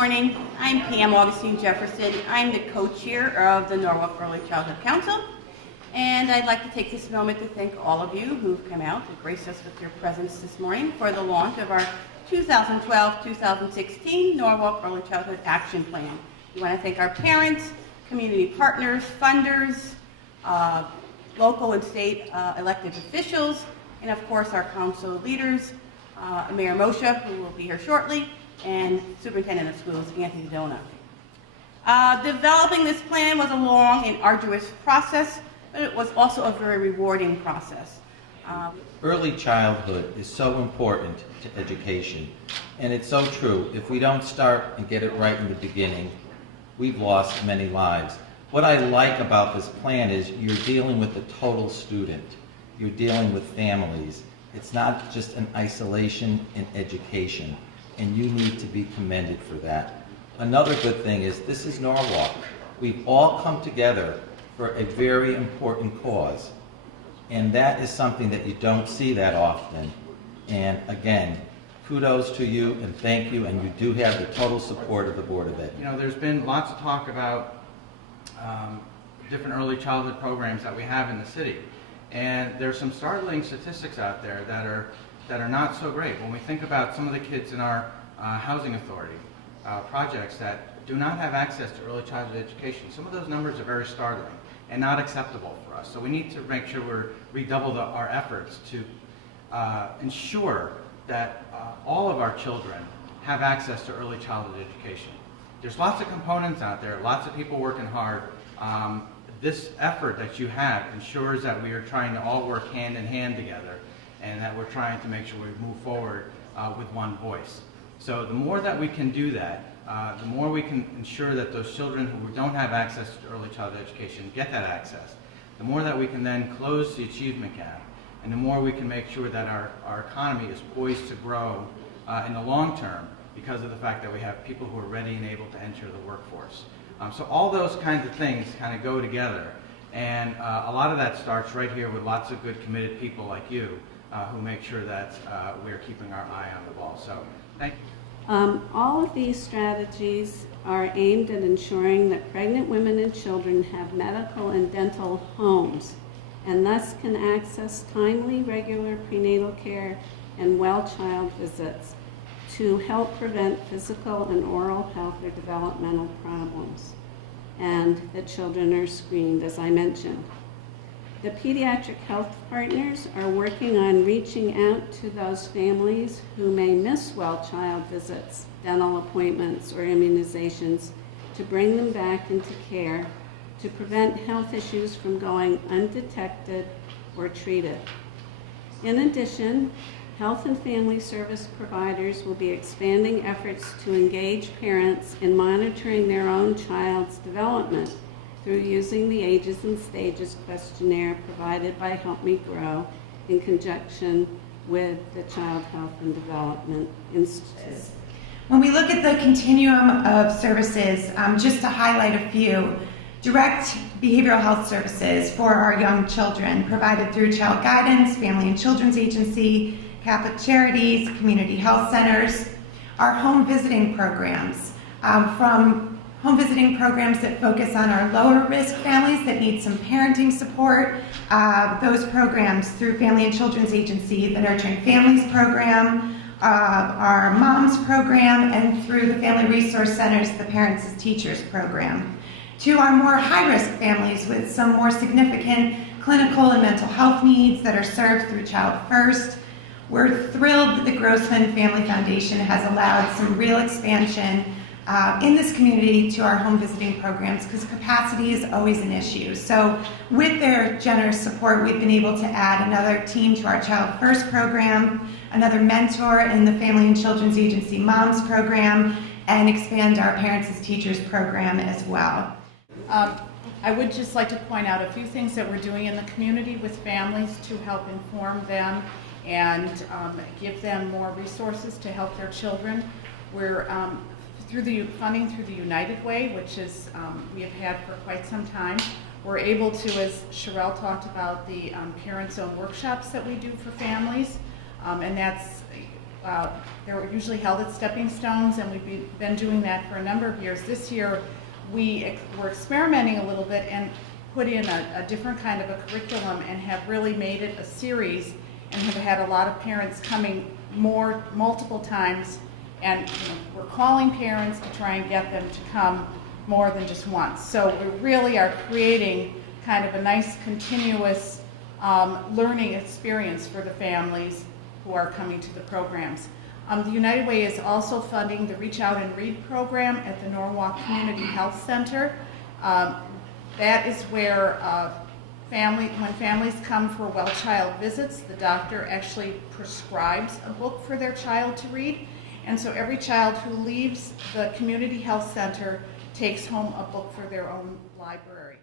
morning. I'm Pam Augustine Jefferson. I'm the co-chair of the Norwalk Early Childhood Council, and I'd like to take this moment to thank all of you who've come out to grace us with your presence this morning for the launch of our 2012-2016 Norwalk Early Childhood Action Plan. We want to thank our parents, community partners, funders, local and state elected officials, and of course our council leaders, Mayor Moshe, who will be here shortly, and Superintendent of Schools, Anthony Dona. Developing this plan was a long and arduous process, but it was also a very rewarding process. Early childhood is so important to education, and it's so true. If we don't start and get it right in the beginning, we've lost many lives. What I like about this plan is you're dealing with the total student. You're dealing with families. It's not just an isolation in education, and you need to be commended for that. Another good thing is this is Norwalk. We've all come together for a very important cause, and that is something that you don't see that often. And again, kudos to you and thank you, and you do have the total support of the Board of Ed. You know, there's been lots of talk about different early childhood programs that we have in the city, and there's some startling statistics out there that are not so great. When we think about some of the kids in our housing authority projects that do not have access to early childhood education, some of those numbers are very startling and not acceptable for us. So we need to make sure we redouble our efforts to ensure that all of our children have access to early childhood education. There's lots of components out there, lots of people working hard. This effort that you have ensures that we are trying to all work hand in hand together, and that we're trying to make sure we move forward with one voice. So the more that we can do that, the more we can ensure that those children who don't have access to early childhood education get that access, the more that we can then close the achievement gap, and the more we can make sure that our economy is poised to grow in the long term because of the fact that we have people who are ready and able to enter the workforce. So all those kinds of things kind of go together, and a lot of that starts right here with lots of good committed people like you who make sure that we're keeping our eye on the ball. So thank you. All of these strategies are aimed at ensuring that pregnant women and children have medical and dental homes, and thus can access timely, regular prenatal care and well child visits to help prevent physical and oral health or developmental problems, and that children are screened, as I mentioned. The pediatric health partners are working on reaching out to those families who may miss well child visits, dental appointments, or immunizations to bring them back into care to prevent health issues from going undetected or treated. In addition, Health and Family Service providers will be expanding efforts to engage parents in monitoring their own child's development through using the Ages and Stages questionnaire provided by Help Me Grow in conjunction with the Child Health and Development Institute. When we look at the continuum of services, just to highlight a few, direct behavioral health services for our young children provided through Child Guidance, Family and Children's Agency, Catholic Charities, community health centers, our home visiting programs, from home visiting programs that focus on our lower risk families that need some parenting support, those programs through Family and Children's Agency, the Nurturing Families program, our Moms program, and through the Family Resource Centers, the Parents as Teachers program. To our more high-risk families with some more significant clinical and mental health needs that are served through Child First. We're thrilled that the Grossman Family Foundation has allowed some real expansion in this community to our home visiting programs, because capacity is always an issue. So with their generous support, we've been able to add another team to our Child First program, another mentor in the Family and Children's Agency Moms program, and expand our Parents as Teachers program as well. I would just like to point out a few things that we're doing in the community with families to help inform them and give them more resources to help their children. We're through the funding through the United Way, which is we have had for quite some time. We're able to, as Sherelle talked about, the parent zone workshops that we do for families, and that's They're usually held at Stepping Stones, and we've been doing that for a number of years. This year, we're experimenting a little bit and put in a different kind of a curriculum and have really made it a series and have had a lot of parents coming multiple times, and we're calling parents to try and get them to come more than just once. So we really are creating kind of a nice continuous learning experience for the families who are coming to the programs. The United Way is also funding the Reach Out and Read program at the Norwalk Community Health Center. That is where when families come for well child visits, the doctor actually prescribes a book for their child to read. And so every child who leaves the Community Health Center takes home a book for their own library.